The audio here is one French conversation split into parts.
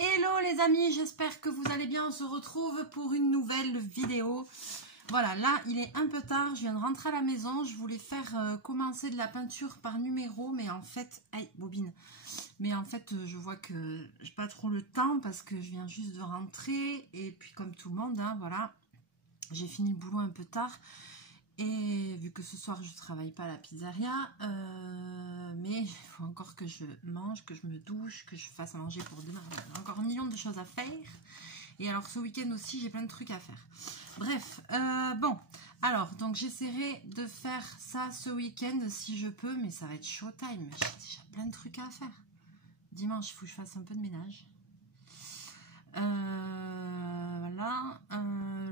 Hello les amis, j'espère que vous allez bien. On se retrouve pour une nouvelle vidéo. Voilà, là il est un peu tard, je viens de rentrer à la maison. Je voulais faire commencer de la peinture par numéro, mais en fait, aïe, bobine. Mais en fait, je vois que j'ai pas trop le temps parce que je viens juste de rentrer. Et puis comme tout le monde, hein, voilà, j'ai fini le boulot un peu tard. Et vu que ce soir je travaille pas à la pizzeria, mais il faut encore que je mange, que je me douche, que je fasse à manger pour demain. Encore un million de choses à faire. Et alors ce week-end aussi j'ai plein de trucs à faire. Bref, bon, alors donc j'essaierai de faire ça ce week-end si je peux, mais ça va être showtime. J'ai déjà plein de trucs à faire. Dimanche il faut que je fasse un peu de ménage. Voilà,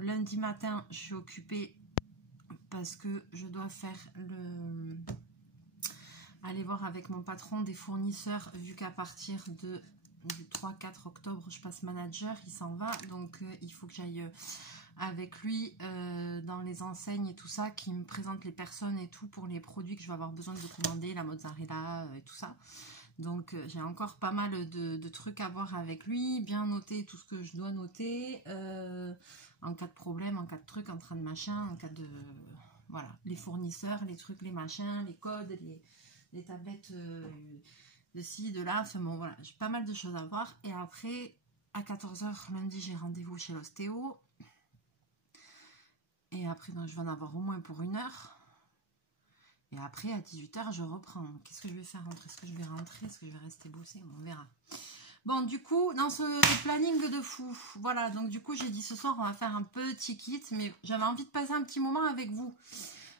lundi matin je suis occupée parce que je dois faire aller voir avec mon patron des fournisseurs, vu qu'à partir du 3-4 octobre je passe manager, il s'en va, donc il faut que j'aille avec lui dans les enseignes et tout ça, qui me présente les personnes et tout pour les produits que je vais avoir besoin de commander, la mozzarella et tout ça. Donc j'ai encore pas mal de trucs à voir avec lui, bien noter tout ce que je dois noter, en cas de problème, en cas de truc, en train de machin, en cas de... Voilà, les fournisseurs, les trucs, les machins, les codes, les tablettes de ci, de là, enfin bon voilà, j'ai pas mal de choses à voir. Et après, à 14 h lundi, j'ai rendez-vous chez l'ostéo. Et après, donc, je vais en avoir au moins pour 1 heure. Et après, à 18 h, je reprends. Qu'est-ce que je vais faire rentrer? Est-ce que je vais rentrer? Est-ce que je vais rester bosser? On verra. Bon, du coup, dans ce planning de fou, voilà, donc du coup, j'ai dit ce soir, on va faire un petit kit, mais j'avais envie de passer un petit moment avec vous.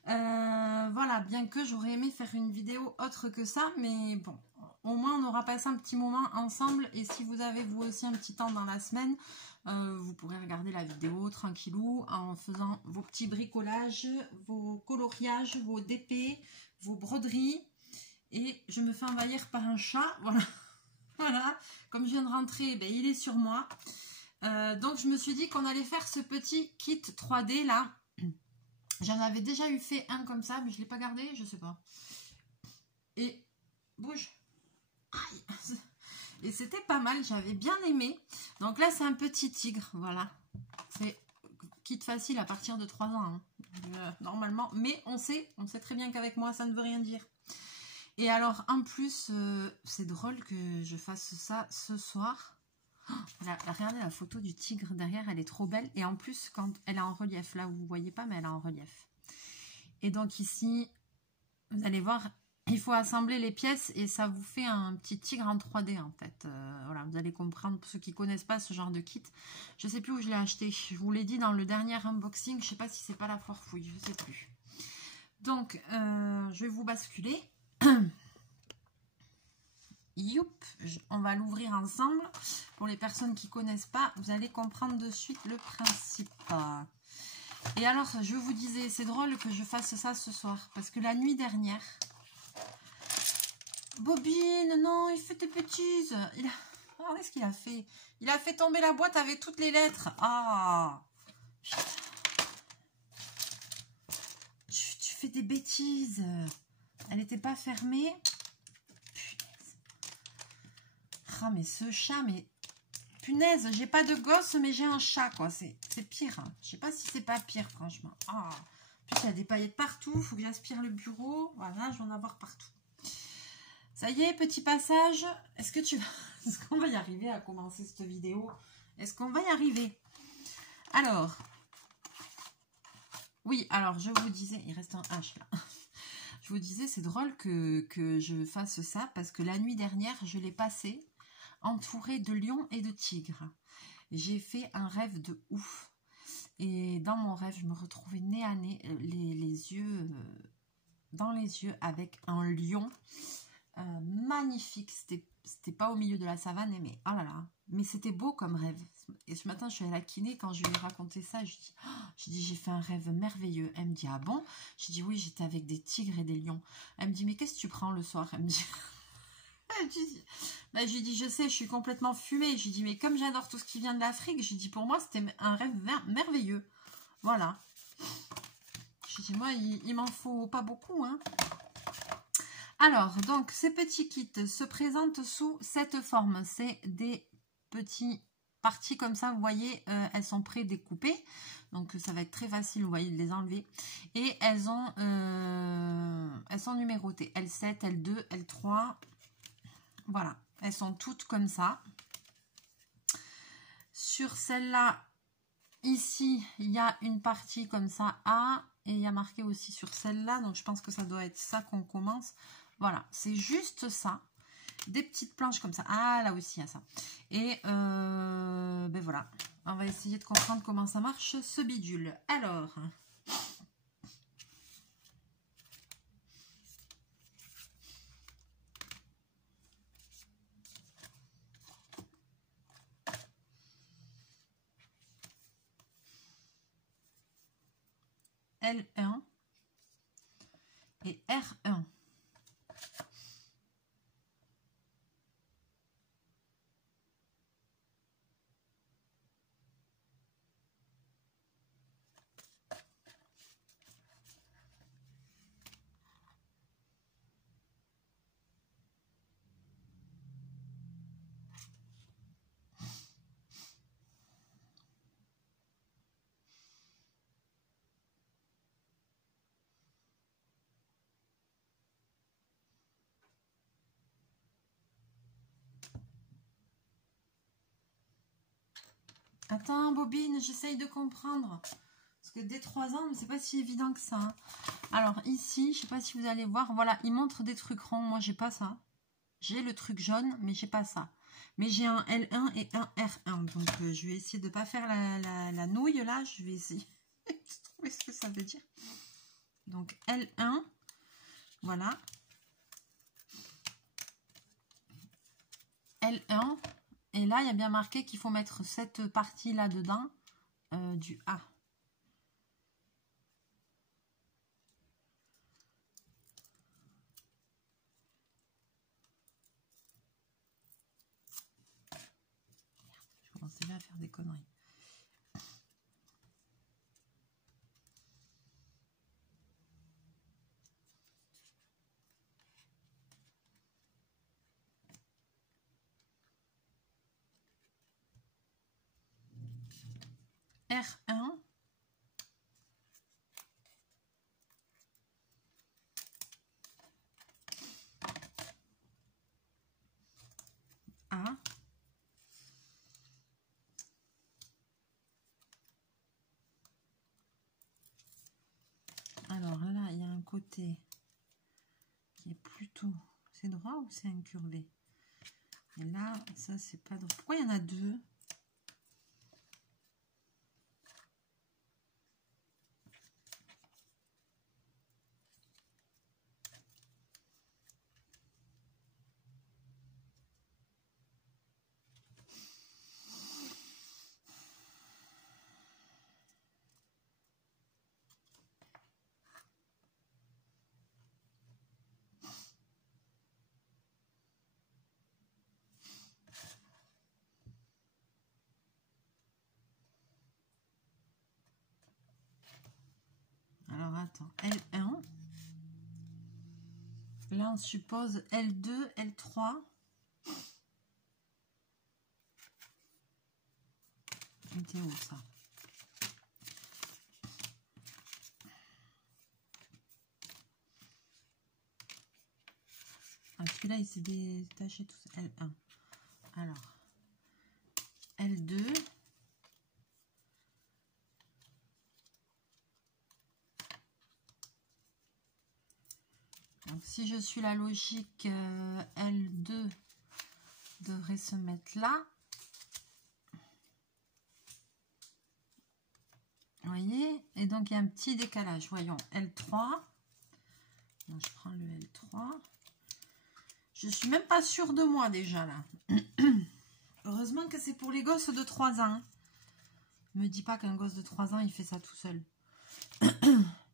Voilà, bien que j'aurais aimé faire une vidéo autre que ça, mais bon, au moins, on aura passé un petit moment ensemble, et si vous avez, vous aussi, un petit temps dans la semaine, vous pourrez regarder la vidéo tranquillou, en faisant vos petits bricolages, vos coloriages, vos DP, vos broderies, et je me fais envahir par un chat, voilà. Voilà, comme je viens de rentrer, ben, il est sur moi. Donc je me suis dit qu'on allait faire ce petit kit 3D là. J'en avais déjà eu fait un comme ça, mais je ne l'ai pas gardé, je sais pas. Et bouge. Aïe. Et c'était pas mal, j'avais bien aimé. Donc là c'est un petit tigre, voilà. C'est kit facile à partir de 3 ans, hein. Normalement. Mais on sait très bien qu'avec moi ça ne veut rien dire. Et alors, en plus, c'est drôle que je fasse ça ce soir. Oh, regardez la photo du tigre derrière, elle est trop belle. Et en plus, quand elle est en relief, là, vous ne voyez pas, mais elle est en relief. Et donc ici, vous allez voir, il faut assembler les pièces et ça vous fait un petit tigre en 3D, en fait. Voilà, vous allez comprendre, pour ceux qui ne connaissent pas ce genre de kit. Je ne sais plus où je l'ai acheté. Je vous l'ai dit dans le dernier unboxing. Je ne sais pas si c'est pas la foire fouille, je ne sais plus. Donc, je vais vous basculer. Youp, on va l'ouvrir ensemble. Pour les personnes qui ne connaissent pas, vous allez comprendre de suite le principe. Et alors, je vous disais, c'est drôle que je fasse ça ce soir. Parce que la nuit dernière... Bobine, non, il fait des bêtises. Regardez ce qu'il a fait. Il a fait tomber la boîte avec toutes les lettres. Ah, tu fais des bêtises. Elle n'était pas fermée. Ah, mais ce chat, mais punaise, j'ai pas de gosse, mais j'ai un chat, quoi. C'est pire. Hein. Je sais pas si c'est pas pire, franchement. Ah, en plus, il y a des paillettes partout. Il faut que j'aspire le bureau. Voilà, je vais en avoir partout. Ça y est, petit passage. Est-ce qu'on va y arriver à commencer cette vidéo? Est-ce qu'on va y arriver? Alors, oui, alors, je vous disais, il reste un H, là. Je vous disais, c'est drôle que je fasse ça, parce que la nuit dernière, je l'ai passé entourée de lions et de tigres. J'ai fait un rêve de ouf. Et dans mon rêve, je me retrouvais nez à nez, les yeux dans les yeux, avec un lion magnifique. C'était pas au milieu de la savane, mais oh là là, mais c'était beau comme rêve. Et ce matin, je suis à la kiné, quand je lui ai raconté ça, je dis j'ai fait un rêve merveilleux. Elle me dit ah bon? Je dis oui, j'étais avec des tigres et des lions. Elle me dit mais qu'est-ce que tu prends le soir? Elle me dit je lui dis je sais, je suis complètement fumée. Je lui dis mais comme j'adore tout ce qui vient de l'Afrique, je lui dis pour moi c'était un rêve merveilleux. Voilà. Je lui dis moi il m'en faut pas beaucoup, hein. Alors donc ces petits kits se présentent sous cette forme. C'est des petits parties comme ça, vous voyez, elles sont pré-découpées. Donc ça va être très facile, vous voyez, de les enlever. Et elles sont numérotées. L7, L2, L3. Voilà, elles sont toutes comme ça. Sur celle-là, ici, il y a une partie comme ça, A. Et il y a marqué aussi sur celle-là. Donc je pense que ça doit être ça qu'on commence. Voilà, c'est juste ça. Des petites planches comme ça. Ah, là aussi, il y a ça. Et ben voilà. On va essayer de comprendre comment ça marche, ce bidule. Alors... L1 et R1. Attends, Bobine, j'essaye de comprendre. Parce que dès 3 ans, c'est pas si évident que ça. Hein. Alors ici, je sais pas si vous allez voir, voilà, il montre des trucs ronds. Moi, j'ai pas ça. J'ai le truc jaune, mais j'ai pas ça. Mais j'ai un L1 et un R1. Donc, je vais essayer de pas faire la nouille, là. Je vais essayer de trouver ce que ça veut dire. Donc, L1, voilà. L1. Et là, il y a bien marqué qu'il faut mettre cette partie-là dedans du A. Je commence déjà à faire des conneries. R1. A. Alors là, il y a un côté qui est plutôt... C'est droit ou c'est incurvé? Et là, ça, c'est pas droit. Pourquoi il y en a deux? Alors, attends. L1. Là, on suppose L2, L3. C'était où, ça? Ah, celui-là, il s'est détaché tout ça. L1. Alors, L2. Donc, si je suis la logique, L2 devrait se mettre là. Vous voyez? Et donc, il y a un petit décalage. Voyons, L3. Donc, je prends le L3. Je suis même pas sûre de moi déjà, là. Heureusement que c'est pour les gosses de 3 ans. Me dis pas qu'un gosse de 3 ans, il fait ça tout seul.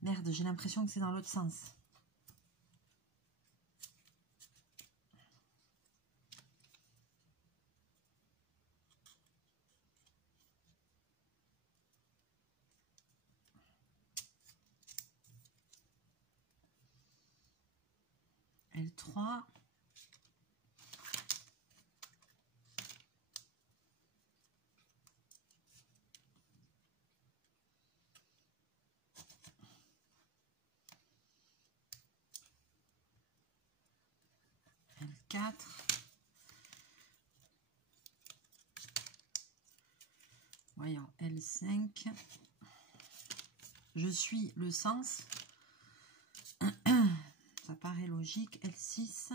Merde, j'ai l'impression que c'est dans l'autre sens. L3. L4. Voyons, L5. Je suis le sens. Ça paraît logique. L6.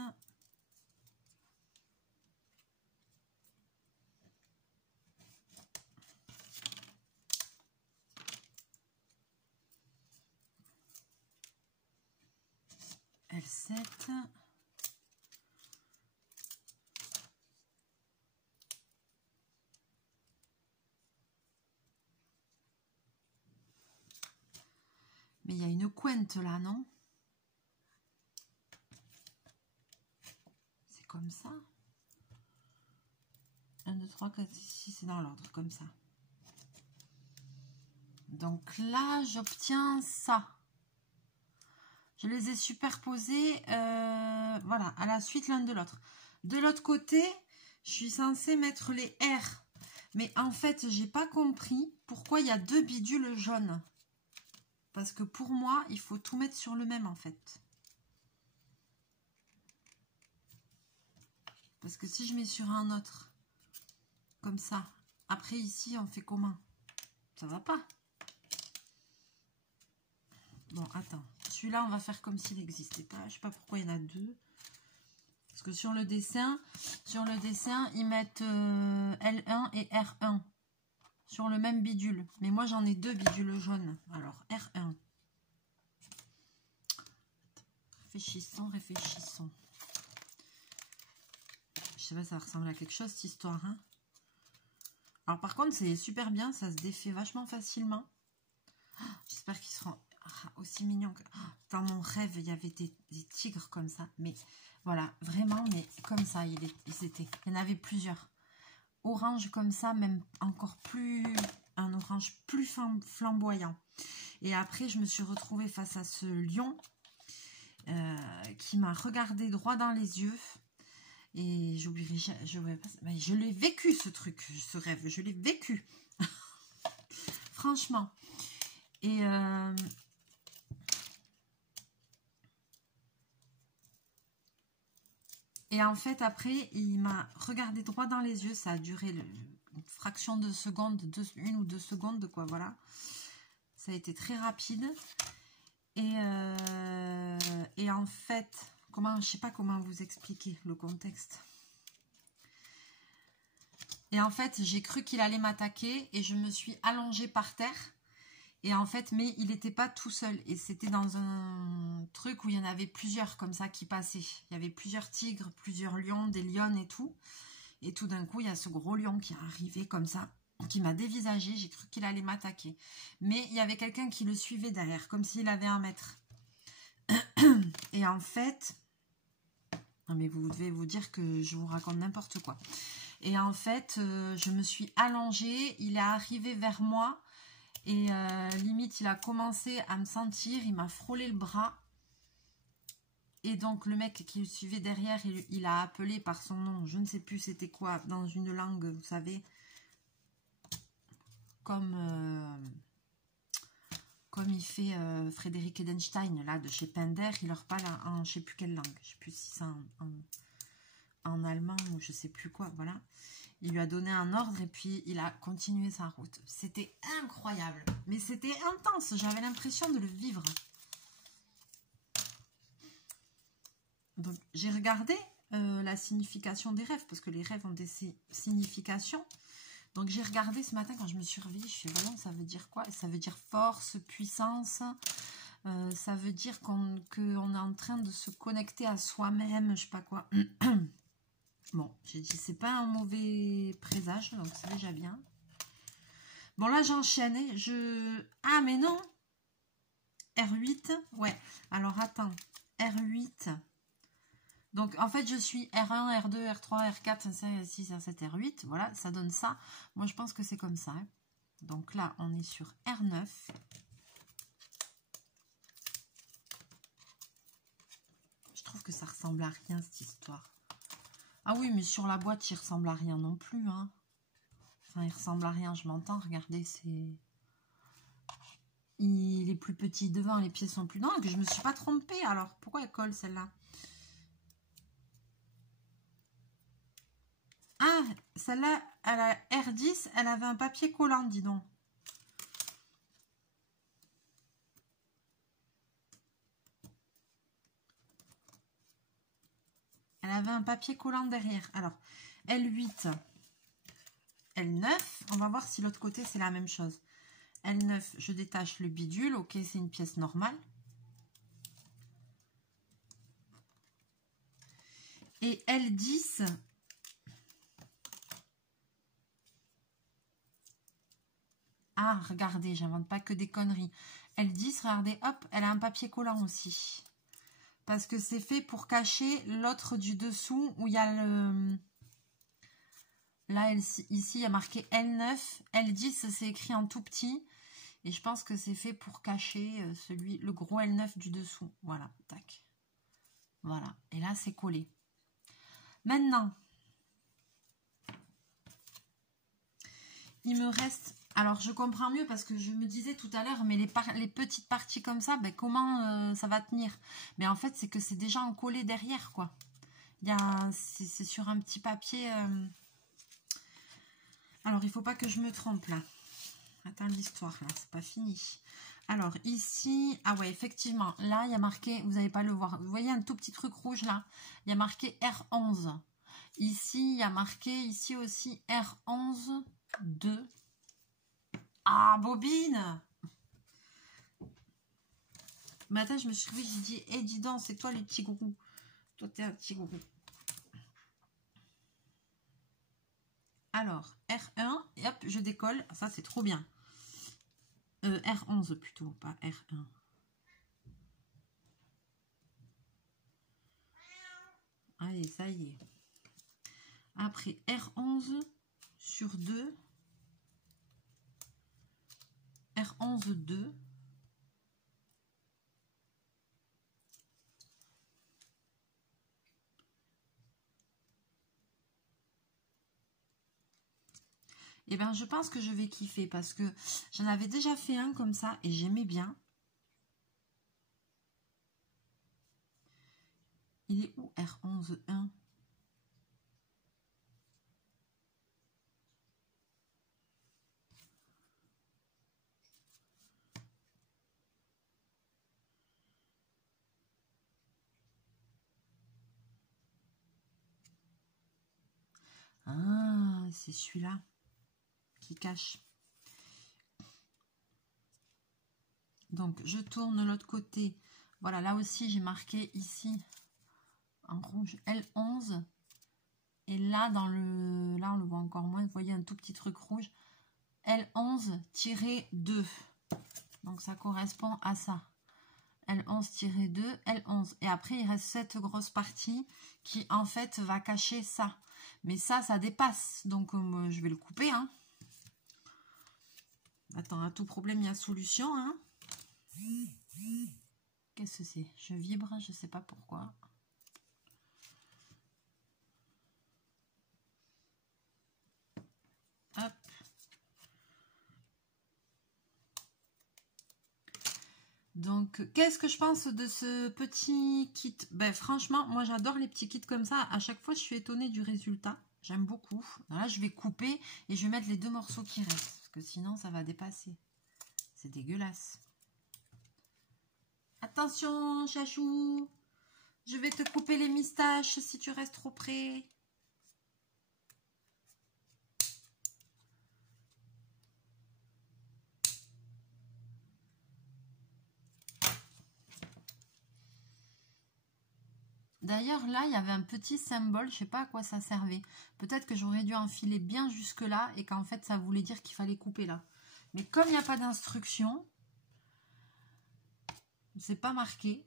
L7. Mais il y a une pointe là, non? C'est comme ça. 1, 2, 3, 4, 6, c'est dans l'ordre, comme ça. Donc là, j'obtiens ça. Je les ai superposés, voilà, à la suite l'un de l'autre. De l'autre côté, je suis censée mettre les R. Mais en fait, j'ai pas compris pourquoi il y a 2 bidules jaunes. Parce que pour moi, il faut tout mettre sur le même, en fait. Parce que si je mets sur un autre, comme ça, après ici, on fait comment? Ça va pas. Bon, attends. Celui-là, on va faire comme s'il n'existait pas. Je sais pas pourquoi il y en a 2. Parce que sur le dessin, ils mettent L1 et R1 sur le même bidule. Mais moi, j'en ai 2 bidules jaunes. Alors, R1. Réfléchissons, réfléchissons. Je sais pas, ça ressemble à quelque chose, cette histoire. Hein. Alors, par contre, c'est super bien. Ça se défait vachement facilement. J'espère qu'ils seront aussi mignons que... Dans mon rêve, il y avait des tigres comme ça. Mais voilà, vraiment, mais comme ça, ils étaient. Il y en avait plusieurs. Orange comme ça, même encore plus... Un orange plus flamboyant. Et après, je me suis retrouvée face à ce lion qui m'a regardé droit dans les yeux. Et j'oublierai... Je l'ai vécu, ce truc, ce rêve. Je l'ai vécu. Franchement. Et en fait, après, il m'a regardé droit dans les yeux. Ça a duré une fraction de seconde, 1 ou 2 secondes, quoi, voilà. Ça a été très rapide. Et en fait, je sais pas comment vous expliquer le contexte. Et en fait, j'ai cru qu'il allait m'attaquer et je me suis allongée par terre. Et en fait, mais il n'était pas tout seul. Et c'était dans un truc où il y en avait plusieurs comme ça qui passaient. Il y avait plusieurs tigres, plusieurs lions, des lionnes et tout. Et tout d'un coup, il y a ce gros lion qui est arrivé comme ça, qui m'a dévisagé. J'ai cru qu'il allait m'attaquer. Mais il y avait quelqu'un qui le suivait derrière, comme s'il avait 1 mètre. Et en fait... Non mais vous devez vous dire que je vous raconte n'importe quoi. Et en fait, je me suis allongée. Il est arrivé vers moi. Et limite, il a commencé à me sentir, il m'a frôlé le bras. Et donc, le mec qui le suivait derrière, il a appelé par son nom, je ne sais plus c'était quoi, dans une langue, vous savez, comme il fait Frédéric Edenstein, là, de chez Pender, il leur parle en je ne sais plus quelle langue, je ne sais plus si c'est en allemand ou je ne sais plus quoi, voilà. Il lui a donné un ordre et puis il a continué sa route. C'était incroyable. Mais c'était intense. J'avais l'impression de le vivre. Donc, j'ai regardé la signification des rêves. Parce que les rêves ont des significations. Donc, j'ai regardé ce matin quand je me suis réveillée. Je suis vraiment, ça veut dire quoi? Ça veut dire force, puissance. Ça veut dire qu'on est en train de se connecter à soi-même. Je sais pas quoi. Bon, j'ai dit, c'est pas un mauvais présage, donc c'est déjà bien. Bon, là, j'enchaîne. Ah, mais non. R8, ouais. Alors, attends. R8. Donc, en fait, je suis R1, R2, R3, R4, R5, R6, R7, R8. Voilà, ça donne ça. Moi, je pense que c'est comme ça. Hein. Donc là, on est sur R9. Je trouve que ça ressemble à rien, cette histoire. Ah oui, mais sur la boîte, il ressemble à rien non plus. Hein. Enfin, il ressemble à rien, je m'entends. Regardez, c'est... Il est plus petit devant, les pieds sont plus... Non, que je me suis pas trompée. Alors, pourquoi elle colle celle-là? Ah, celle-là, à la R10, elle avait un papier collant, dis donc. Elle avait un papier collant derrière. Alors, L8, L9. On va voir si l'autre côté, c'est la même chose. L9, je détache le bidule. Ok, c'est une pièce normale. Et L10... Ah, regardez, j'invente pas que des conneries. L10, regardez, hop, elle a un papier collant aussi. Parce que c'est fait pour cacher l'autre du dessous où il y a le... Là, ici, il y a marqué L9. L10, c'est écrit en tout petit. Et je pense que c'est fait pour cacher le gros L9 du dessous. Voilà, tac. Voilà, et là, c'est collé. Maintenant, il me reste... Alors, je comprends mieux parce que je me disais tout à l'heure, mais les petites parties comme ça, ben, comment ça va tenir? Mais en fait, c'est que c'est déjà encollé derrière, quoi. C'est sur un petit papier... Alors, il ne faut pas que je me trompe, là. Attends, l'histoire, là, c'est pas fini. Alors, ici... Ah ouais, effectivement, là, il y a marqué... Vous n'allez pas le voir. Vous voyez un tout petit truc rouge, là? Il y a marqué R11. Ici, il y a marqué, ici aussi, R11, 2. Ah, bobine! Matin, je me suis réveillée, j'ai dit, hé, dis donc, c'est toi les petits gourous. Toi, t'es un petit gourou. Alors, R1, et hop, je décolle. Ça, c'est trop bien. R11 plutôt, pas R1. Allez, ça y est. Après, R11 sur 2. R11, 2. Et bien, je pense que je vais kiffer parce que j'en avais déjà fait un comme ça et j'aimais bien. Il est où R11, 1? Ah, c'est celui-là qui cache. Donc, je tourne l'autre côté. Voilà, là aussi, j'ai marqué ici en rouge L11. Et là, là, on le voit encore moins. Vous voyez un tout petit truc rouge. L11-2. Donc, ça correspond à ça. L11-2, L11. Et après, il reste cette grosse partie qui, en fait, va cacher ça. Mais ça dépasse. Donc, je vais le couper. Hein. Attends, à tout problème, il y a solution. Hein. Qu'est-ce que c'est? Je vibre, je sais pas pourquoi. Hop. Donc, qu'est-ce que je pense de ce petit kit? Ben, franchement, moi, j'adore les petits kits comme ça. À chaque fois, je suis étonnée du résultat. J'aime beaucoup. Là, je vais couper et je vais mettre les 2 morceaux qui restent. Parce que sinon, ça va dépasser. C'est dégueulasse. Attention, chachou. Je vais te couper les moustaches si tu restes trop près. D'ailleurs, là, il y avait un petit symbole, je ne sais pas à quoi ça servait. Peut-être que j'aurais dû enfiler bien jusque là et qu'en fait, ça voulait dire qu'il fallait couper là. Mais comme il n'y a pas d'instruction, c'est pas marqué.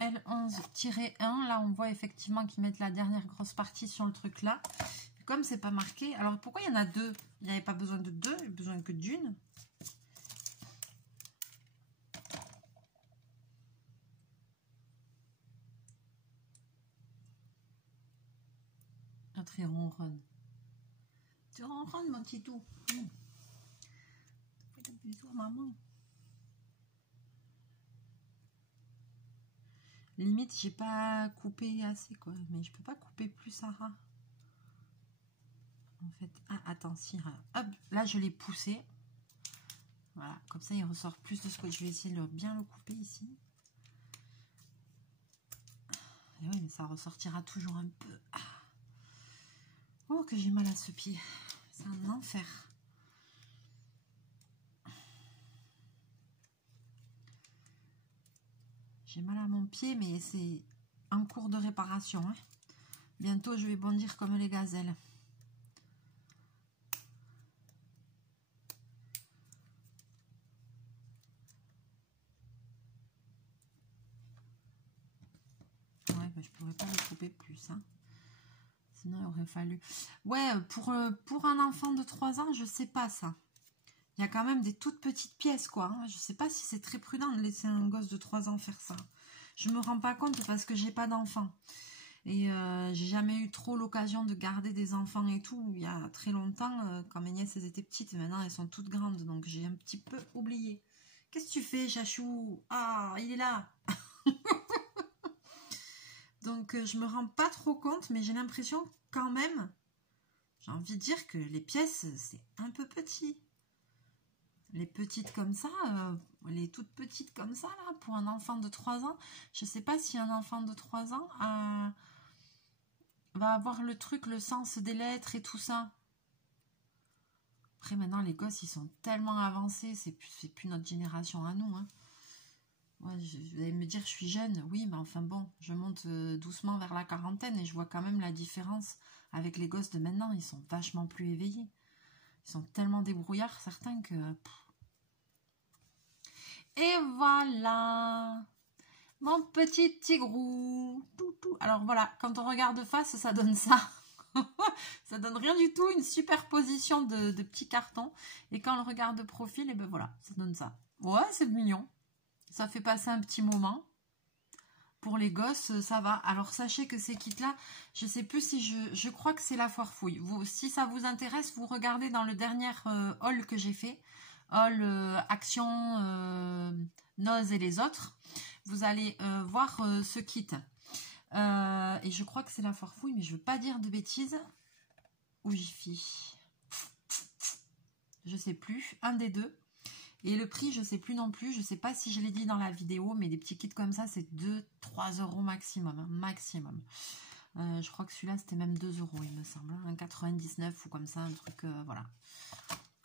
L11-1, là, on voit effectivement qu'ils mettent la dernière grosse partie sur le truc là. Comme c'est pas marqué, alors pourquoi il y en a 2? Il n'y avait pas besoin de 2, il y avait besoin que d'une. Un très ronronne. Tu ronronnes, mon petit tout. Fais des bisous à maman. Limite, j'ai pas coupé assez, quoi. Mais je peux pas couper plus, Sarah. En fait, ah, attends, si, hop, là, je l'ai poussé. Voilà, comme ça, il ressort plus de ce que je vais essayer de bien le couper ici. Et oui, mais ça ressortira toujours un peu. Ah. Oh, que j'ai mal à ce pied. C'est un enfer. J'ai mal à mon pied, mais c'est en cours de réparation. Hein. Bientôt, je vais bondir comme les gazelles. Ouais, ben, je pourrais pas le couper plus. Hein. Sinon, il aurait fallu... Ouais, pour un enfant de 3 ans, je sais pas ça. Il y a quand même des toutes petites pièces, quoi. Hein. Je sais pas si c'est très prudent de laisser un gosse de 3 ans faire ça. Je me rends pas compte parce que j'ai pas d'enfant. Et j'ai jamais eu trop l'occasion de garder des enfants et tout. Il y a très longtemps, quand mes nièces elles étaient petites, maintenant elles sont toutes grandes. Donc j'ai un petit peu oublié. Qu'est-ce que tu fais, Chachou? Ah, il est là. Donc je me rends pas trop compte, mais j'ai l'impression quand même, j'ai envie de dire que les pièces, c'est un peu petit. Les petites comme ça, les toutes petites comme ça, là, pour un enfant de 3 ans, je sais pas si un enfant de 3 ans va avoir le truc, le sens des lettres et tout ça. Après, maintenant, les gosses, ils sont tellement avancés, c'est plus notre génération à nous. Hein. Ouais, vous allez me dire, je suis jeune, oui, mais enfin bon, je monte doucement vers la quarantaine et je vois quand même la différence avec les gosses de maintenant. Ils sont vachement plus éveillés. Ils sont tellement débrouillards, certains, que... Et voilà, mon petit tigrou. Alors voilà, quand on regarde de face, ça donne ça. Ça donne rien du tout, une superposition de petits cartons. Et quand on le regarde de profil, et ben voilà, ça donne ça. Ouais, c'est mignon. Ça fait passer un petit moment. Pour les gosses, ça va. Alors sachez que ces kits-là, je sais plus si je crois que c'est la foire fouille. Si ça vous intéresse, vous regardez dans le dernier haul que j'ai fait. Haul Action, Noz et les autres. Vous allez voir ce kit. Et je crois que c'est la foire fouille, mais je veux pas dire de bêtises. Ou Jiffy. Je sais plus. Un des deux. Et le prix, je sais plus non plus. Je sais pas si je l'ai dit dans la vidéo, mais des petits kits comme ça, c'est 2-3 euros maximum. Hein, maximum. Je crois que celui-là, c'était même 2 euros, il me semble. Hein, 1,99 ou comme ça, un truc, voilà.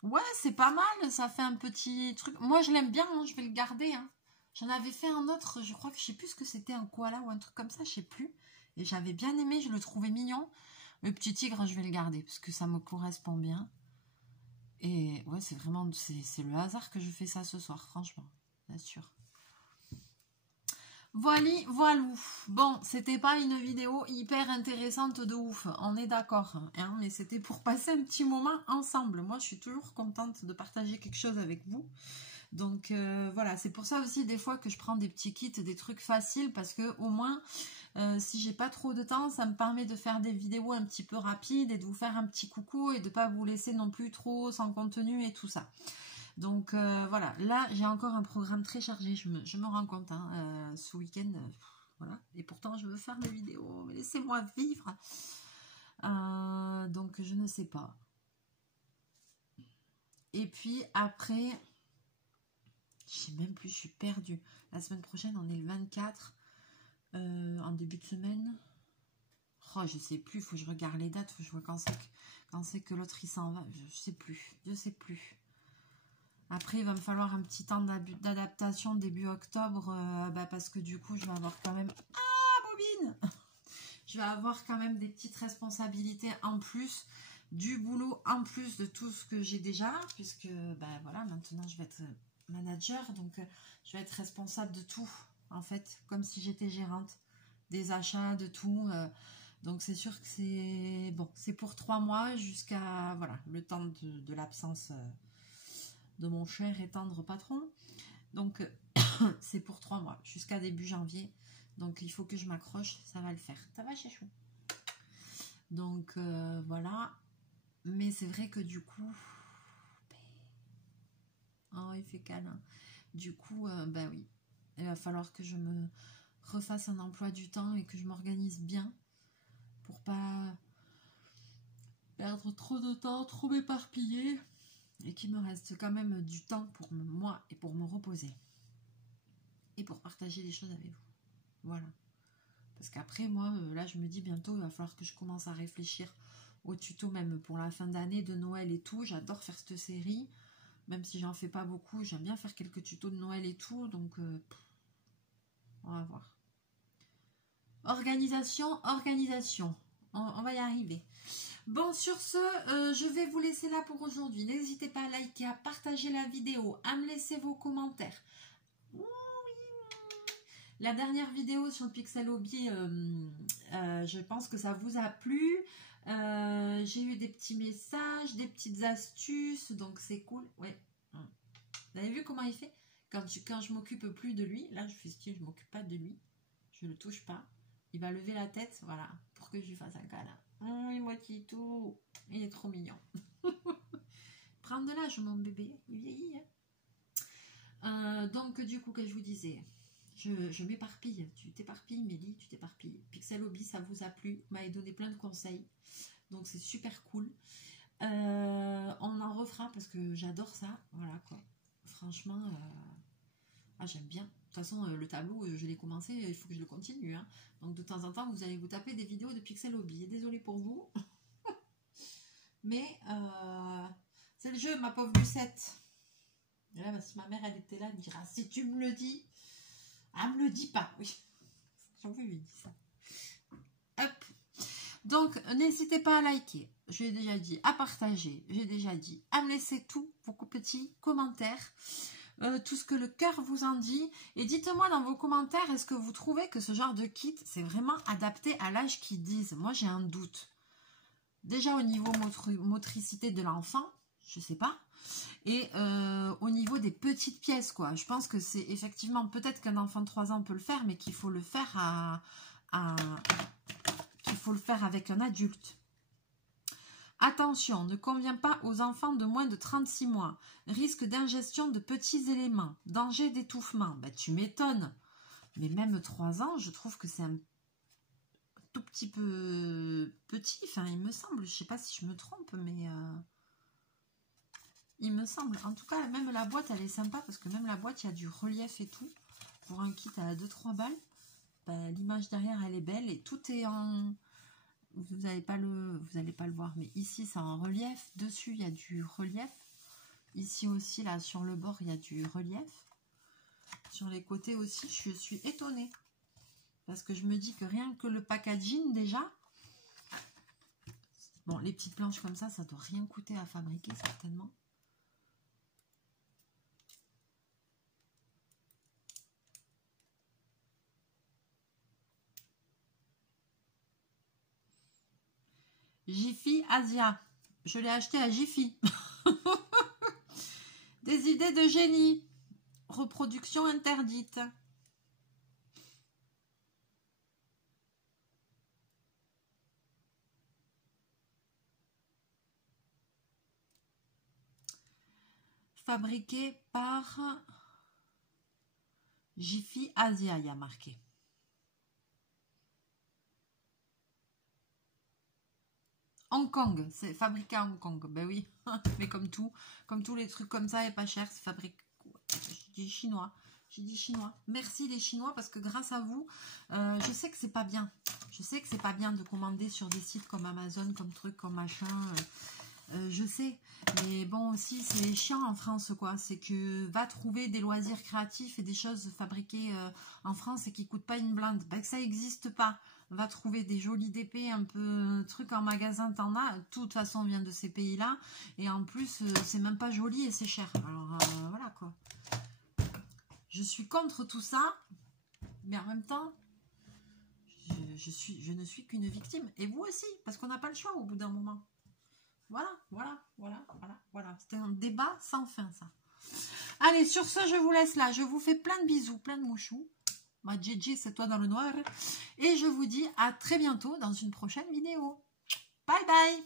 Ouais, c'est pas mal. Ça fait un petit truc. Moi, je l'aime bien. Hein, je vais le garder. Hein. J'en avais fait un autre. Je crois que je sais plus ce que c'était, un koala ou un truc comme ça. Je sais plus. Et j'avais bien aimé. Je le trouvais mignon. Le petit tigre, je vais le garder parce que ça me correspond bien. Et ouais, c'est vraiment, c'est le hasard que je fais ça ce soir, franchement, bien sûr. Voilou. Bon, c'était pas une vidéo hyper intéressante de ouf, on est d'accord, hein, mais c'était pour passer un petit moment ensemble. Moi, je suis toujours contente de partager quelque chose avec vous. Donc voilà, c'est pour ça aussi des fois que je prends des petits kits, des trucs faciles, parce que au moins, si j'ai pas trop de temps, ça me permet de faire des vidéos un petit peu rapides et de vous faire un petit coucou et de pas vous laisser non plus trop sans contenu et tout ça. Donc voilà, là j'ai encore un programme très chargé, je me rends compte, hein, ce week-end, voilà, et pourtant je veux faire des vidéos, mais laissez-moi vivre. Donc je ne sais pas. Et puis après... Je sais même plus, je suis perdue. La semaine prochaine, on est le 24. En début de semaine. Oh, je sais plus, il faut que je regarde les dates, faut que je vois quand c'est que l'autre il s'en va. Je sais plus, je sais plus. Après, il va me falloir un petit temps d'adaptation début octobre, parce que du coup, je vais avoir quand même... Ah, bobine. Je vais avoir quand même des petites responsabilités en plus, du boulot en plus de tout ce que j'ai déjà, puisque, voilà, maintenant, je vais être... manager, donc je vais être responsable de tout en fait, comme si j'étais gérante des achats, de tout, donc c'est sûr que c'est bon, c'est pour 3 mois jusqu'à voilà le temps de l'absence de mon cher et tendre patron, donc c'est pour 3 mois jusqu'à début janvier, donc il faut que je m'accroche, ça va le faire, ça va chachou. Donc voilà, mais c'est vrai que du coup oh, il fait câlin. Du coup, oui, il va falloir que je me refasse un emploi du temps et que je m'organise bien pour pas perdre trop de temps, trop m'éparpiller et qu'il me reste quand même du temps pour moi et pour me reposer et pour partager des choses avec vous. Voilà. Parce qu'après, moi, là, je me dis bientôt, il va falloir que je commence à réfléchir au tuto, même pour la fin d'année, de Noël et tout. J'adore faire cette série, même si j'en fais pas beaucoup. J'aime bien faire quelques tutos de Noël et tout, donc on va voir. Organisation, organisation. On va y arriver. Bon, sur ce, je vais vous laisser là pour aujourd'hui. N'hésitez pas à liker, à partager la vidéo, à me laisser vos commentaires. La dernière vidéo sur le Pixel Hobby, je pense que ça vous a plu. J'ai eu des petits messages, des petites astuces, donc c'est cool. Ouais. Vous avez vu comment il fait quand je m'occupe plus de lui, là je fais style, je m'occupe pas de lui. Je le touche pas. Il va lever la tête, voilà, pour que je lui fasse un câlin. Oui, moi tout. Il est trop mignon. Prends de l'âge, mon bébé. Il vieillit. Hein. Donc, du coup, que je vous disais, je m'éparpille. Tu t'éparpilles, Mélie, tu t'éparpilles. Pixel Hobby, ça vous a plu. Vous m'avez donné plein de conseils. Donc, c'est super cool. On en refera parce que j'adore ça. Voilà, quoi. Franchement, j'aime bien. De toute façon, le tableau, je l'ai commencé, il faut que je le continue. Hein. Donc, de temps en temps, vous allez vous taper des vidéos de Pixel Hobby. Désolée pour vous. Mais, c'est le jeu, ma pauvre Lucette. Et là, si ma mère, elle était là, elle me dira, si tu me le dis, elle me le dit pas. Oui, j'en veux lui dire ça. Hop. Donc, n'hésitez pas à liker. Je l'ai déjà dit, à partager. J'ai déjà dit, à me laisser tous vos petits commentaires. Tout ce que le cœur vous en dit. Et dites-moi dans vos commentaires, est-ce que vous trouvez que ce genre de kit, c'est vraiment adapté à l'âge qu'ils disent? Moi, j'ai un doute. Déjà, au niveau motricité de l'enfant, je sais pas. Et au niveau des petites pièces, quoi. Je pense que c'est effectivement, peut-être qu'un enfant de 3 ans peut le faire, mais qu'il faut le faire qu'il faut le faire avec un adulte. Attention, ne convient pas aux enfants de moins de 36 mois. Risque d'ingestion de petits éléments. Danger d'étouffement. Ben, tu m'étonnes. Mais même 3 ans, je trouve que c'est un tout petit peu petit. Enfin, il me semble. Je ne sais pas si je me trompe, mais il me semble. En tout cas, même la boîte, elle est sympa parce que même la boîte, il y a du relief et tout. Pour un kit à 2-3 balles. Ben, l'image derrière, elle est belle et tout est en... Vous n'allez pas le voir, mais ici c'est en relief. Dessus il y a du relief. Ici aussi, là sur le bord, il y a du relief. Sur les côtés aussi, je suis étonnée. Parce que je me dis que rien que le packaging déjà. Bon, les petites planches comme ça doit rien coûter à fabriquer certainement. Jiffy Asia. Je l'ai acheté à Jiffy. Des idées de génie. Reproduction interdite. Fabriqué par Jiffy Asia, il y a marqué. Hong Kong, c'est fabriqué à Hong Kong. Ben oui, mais comme tous les trucs comme ça et pas cher, c'est fabriqué. Je dis chinois. J'ai dit chinois. Merci les Chinois parce que grâce à vous, je sais que c'est pas bien. Je sais que c'est pas bien de commander sur des sites comme Amazon, comme truc, comme machin. Je sais, mais bon aussi c'est chiant en France quoi. C'est que va trouver des loisirs créatifs et des choses fabriquées en France et qui coûtent pas une blinde. Ben que ça existe pas. Va trouver des jolies DP, un peu trucs en magasin, t'en as. De toute façon, on vient de ces pays-là. Et en plus, c'est même pas joli et c'est cher. Alors, voilà, quoi. Je suis contre tout ça. Mais en même temps, je ne suis qu'une victime. Et vous aussi, parce qu'on n'a pas le choix au bout d'un moment. Voilà. C'était un débat sans fin, ça. Allez, sur ce, je vous laisse là. Je vous fais plein de bisous, plein de mouchous. Ma Gigi, c'est toi dans le noir. Et je vous dis à très bientôt dans une prochaine vidéo. Bye bye!